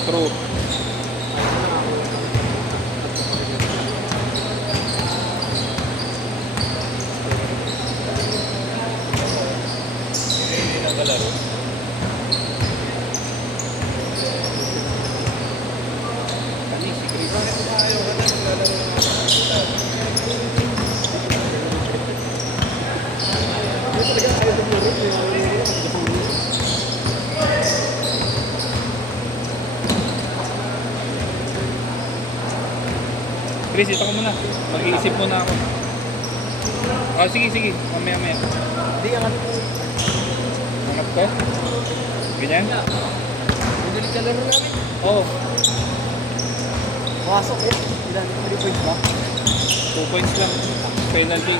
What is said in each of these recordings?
True. Nakalaro. Kani, si Chris. Ayaw ka na, naglalaro na. Talaga ayaw na maglaro. Chris, ito ko muna. Mag-iisip muna ako. Oh, sige. Mamaya. Hindi, angat mo. Angat ko? Ganyan? Pinulit ka laro namin. Oo. Pasok eh. Ilan? 3 points ba? 2 points lang. Penalty.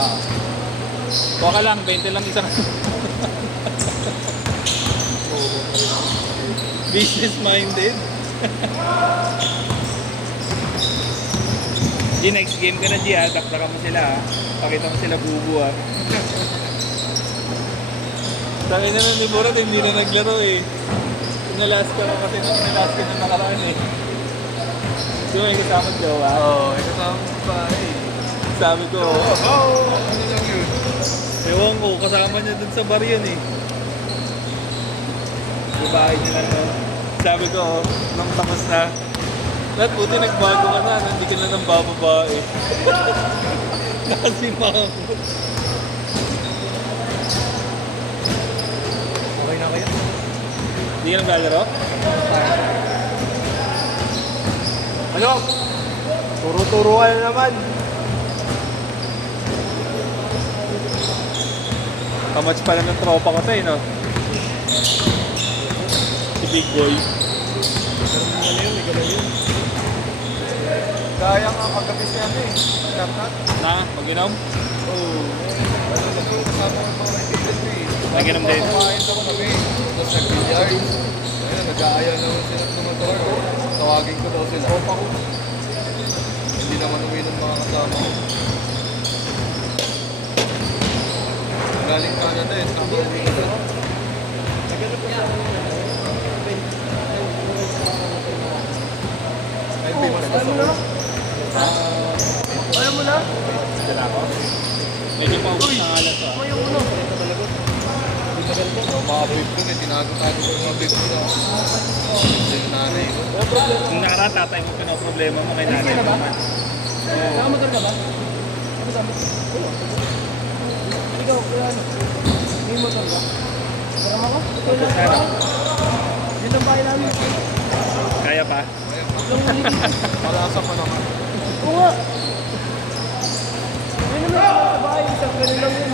Ah. Kuha ka lang, 20 lang isang. Business minded. G, next game ka na G ha, dakdakan mo sila ha. Pakita mo sila bubu ha. Sabi naman ni Borat, hindi na naglaro eh. Pinalas ka na kasi pinalas ka na nakaraan eh. Di ba may kasama jowa? Oo, may kasama pa eh. Sabi ko, Ano lang yun? ewan ko, kasama niya dun sa bar yun eh. Yung bahay nila no. Sabi ko, nung tapos na, lahat buti nagbago ka na, hindi ka na nang bababae. Kasi makakot. Okay na kaya? Hindi ka naglalaro? Ano? Turo-turuan na naman. Kamats pala ng tropa ko tayo, no? Si Big Boy. Kaya nga pagkapis niya eh. Dapat. Na, mag-inom? Oo. Kasama ng mga kaibigan ko eh. Nag-inom din. Kumain daw kami. Tapos nag-billiard. Ayun, nag-aaya naman sila ng motor ko. Tawagin ko daw sila. Opa ko. Hindi naman uminom mga kasama ko. Galing Canada eh. Tama uwi ko doon. Ay, may mas gusto ko. Ayaw mo na? Dala ko? Medyo paubos na alat to. Ayaw mo na. Mga babe ko eh. Tinago-tago ko yung mga babe ko na. Yung nanay ko. Yung nakaraan, tatay mo pinoproblema mo kay nanay mo naman. Nakamotor ka ba? Ano sabi? Ikaw, kaya ano? May motor ba? Parang ako? Ito lang Sana. ba? Yun ang bahay namin. Kaya pa? Malasa pa naman. Oo nga. Yun naman sa bahay. Isang ganun lang yun.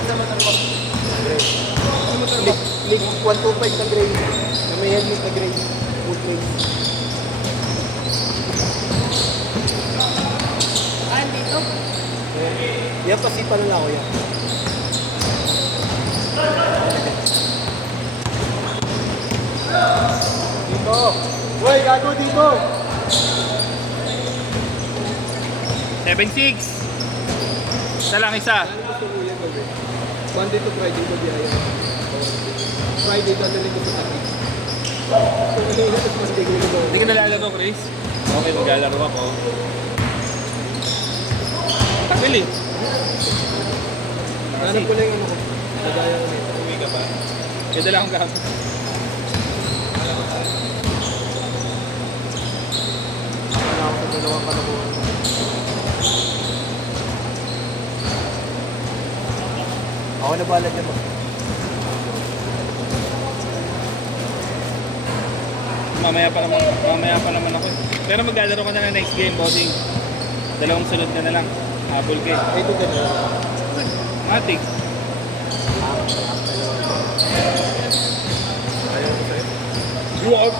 Ano motor ba? Ano motor ba? League 125 na gray. Na may helmet na gray. Full gray. Dito? Yan pasipa na lang ako yan. Dito! Uy, gago dito! 7-6! Isa lang isa. Monday to Friday ko biyaya. Friday dadaling ko sa takip. Hindi ka nalalaro, Chris? Okay, maglalaro ako. Tagal eh. Nanap ko lang yung ano ko. Nagaya ko nito. Uwi ka pa? Kaya dala akong gamit. Akala ko sa dalawang kalabuhan. Ako na bahala dyan ba? Mamaya pa naman ako eh. Pero maglalaro ka na ng next game, bossing. Dalawang sunod ka na lang. Apple cake. Ito ka na. Matik. Ayaw ko sa'yo. What?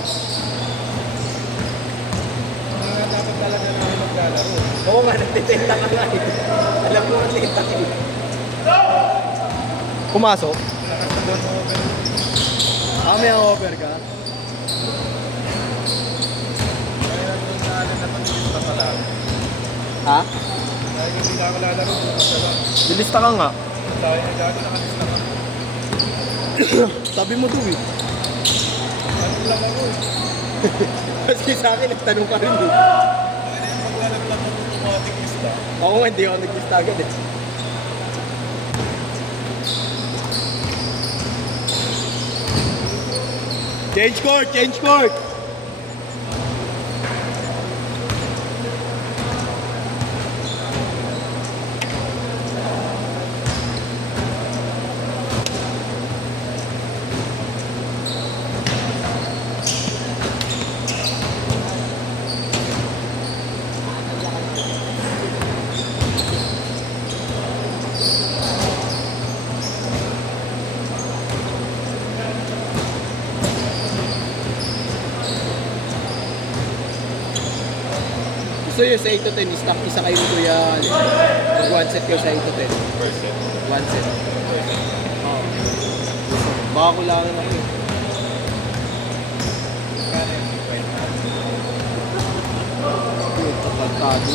Mga dapat talaga namin maglalaro. Oo nga, nagtitenta ka nga eh. Alam mo, nagtitenta ka eh. Pumasok? May over ka? lang. Ha? Dahil hindi na ako lalaro, bukas na lang. Dilista ka nga. Dahil na dati nakalista ka. Sabi mo doon eh. Ano lang ako eh. Kasi sa akin, nagtanong ka rin eh. Maglalaglag ng automatic lista. Oo nga, hindi ako naglista agad eh. Change court! Change court! Gusto nyo sa 8 to 10, stock isa kayo ni Kuya Ali. Mag 1 set kayo sa 8 to 10. First set. 1 set. Oo. Baka kulangan ako eh. Kaya yung point. Ito, pagkado.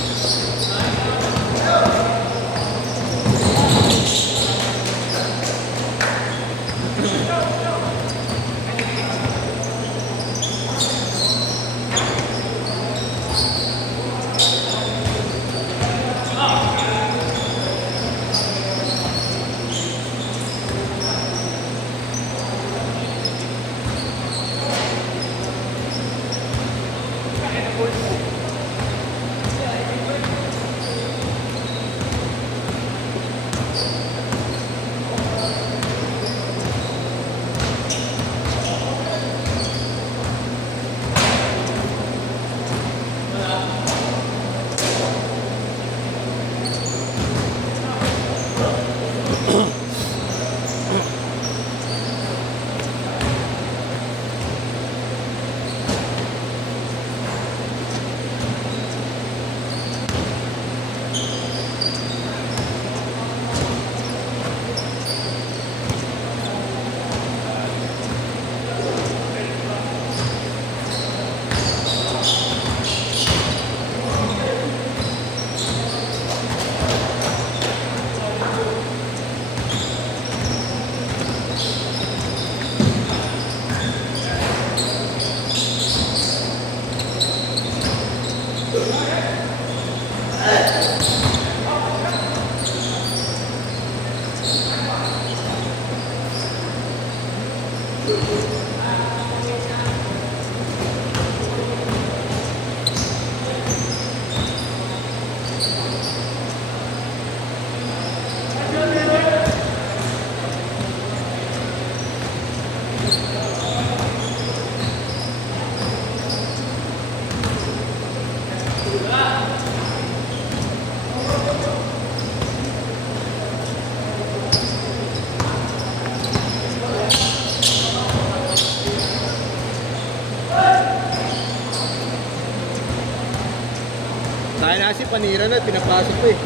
Kaya na si Panira na, pinapasok ko eh.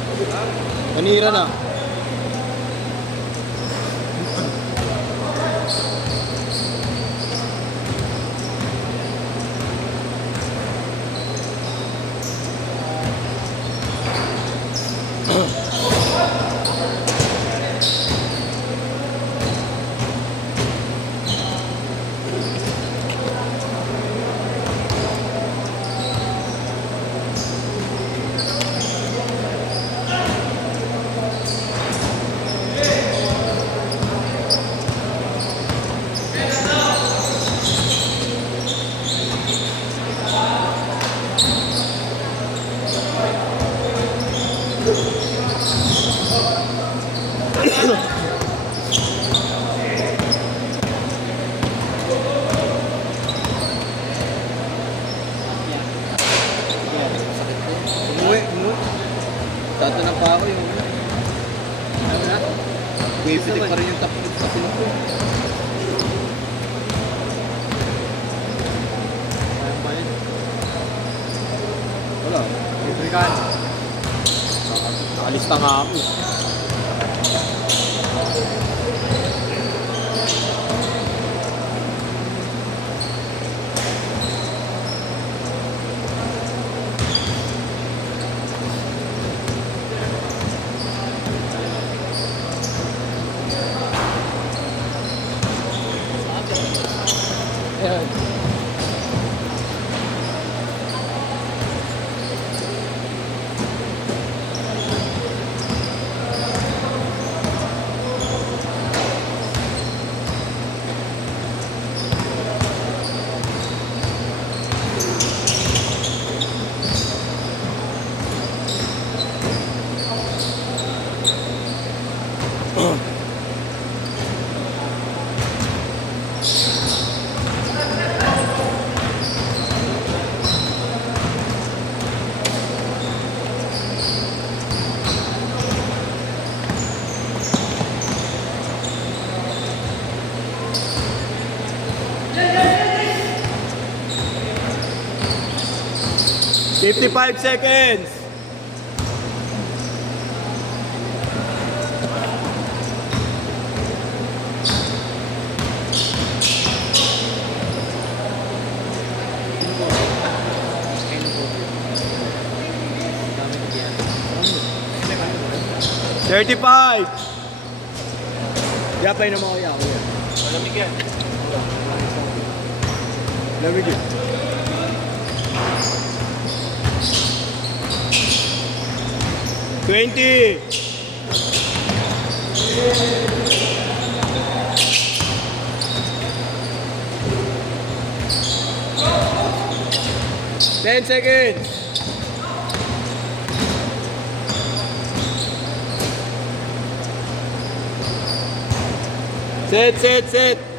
Panira na. Umuwi. Tato na pa ako yung ano na? Pipitik pa rin yung tapos sa pinto. Wala. Pipikan. Nakalista nga ako. Ayan. "55 seconds." "35." Yapay naman ko yan. Malamig yan. Lamig yun. "20." "10 seconds." Set.